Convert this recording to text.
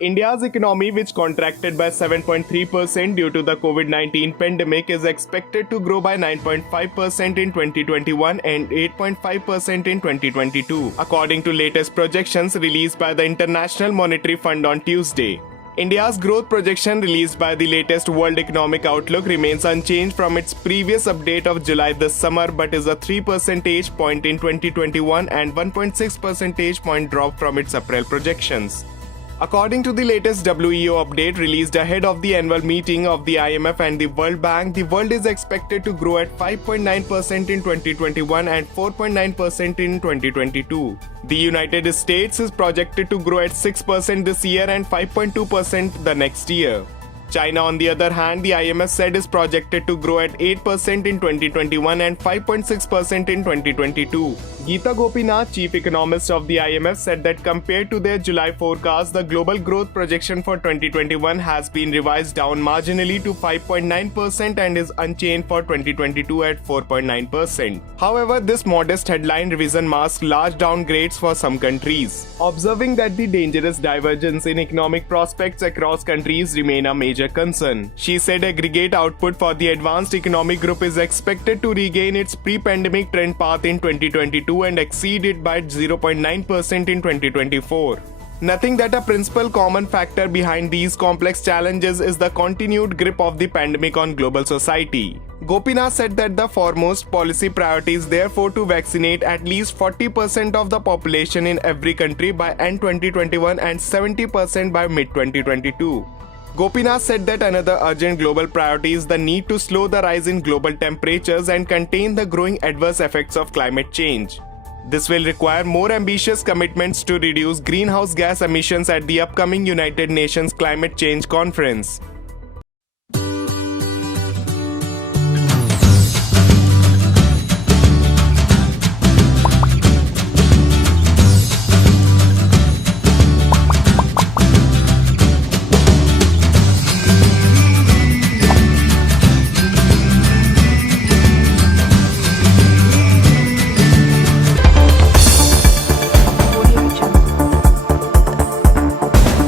India's economy, which contracted by 7.3% due to the COVID-19 pandemic, is expected to grow by 9.5% in 2021 and 8.5% in 2022, according to latest projections released by the International Monetary Fund on Tuesday. India's growth projection released by the latest World Economic Outlook remains unchanged from its previous update of July this summer, but is a 3 percentage point in 2021 and 1.6 percentage point drop from its April projections. According to the latest WEO update released ahead of the annual meeting of the IMF and the World Bank, the world is expected to grow at 5.9% in 2021 and 4.9% in 2022. The United States is projected to grow at 6% this year and 5.2% the next year. China, on the other hand, the IMF said is projected to grow at 8% in 2021 and 5.6% in 2022. Geeta Gopinath, chief economist of the IMF, said that compared to their July forecast, the global growth projection for 2021 has been revised down marginally to 5.9% and is unchanged for 2022 at 4.9%. However, this modest headline revision masks large downgrades for some countries. Observing that the dangerous divergence in economic prospects across countries remain a major concern. She said aggregate output for the advanced economic group is expected to regain its pre-pandemic trend path in 2022 and exceed it by 0.9% in 2024. Nothing that a principal common factor behind these complex challenges is the continued grip of the pandemic on global society. Gopinath said that the foremost policy priority is therefore to vaccinate at least 40% of the population in every country by end 2021 and 70% by mid-2022. Gopinath said that another urgent global priority is the need to slow the rise in global temperatures and contain the growing adverse effects of climate change. This will require more ambitious commitments to reduce greenhouse gas emissions at the upcoming United Nations Climate Change Conference.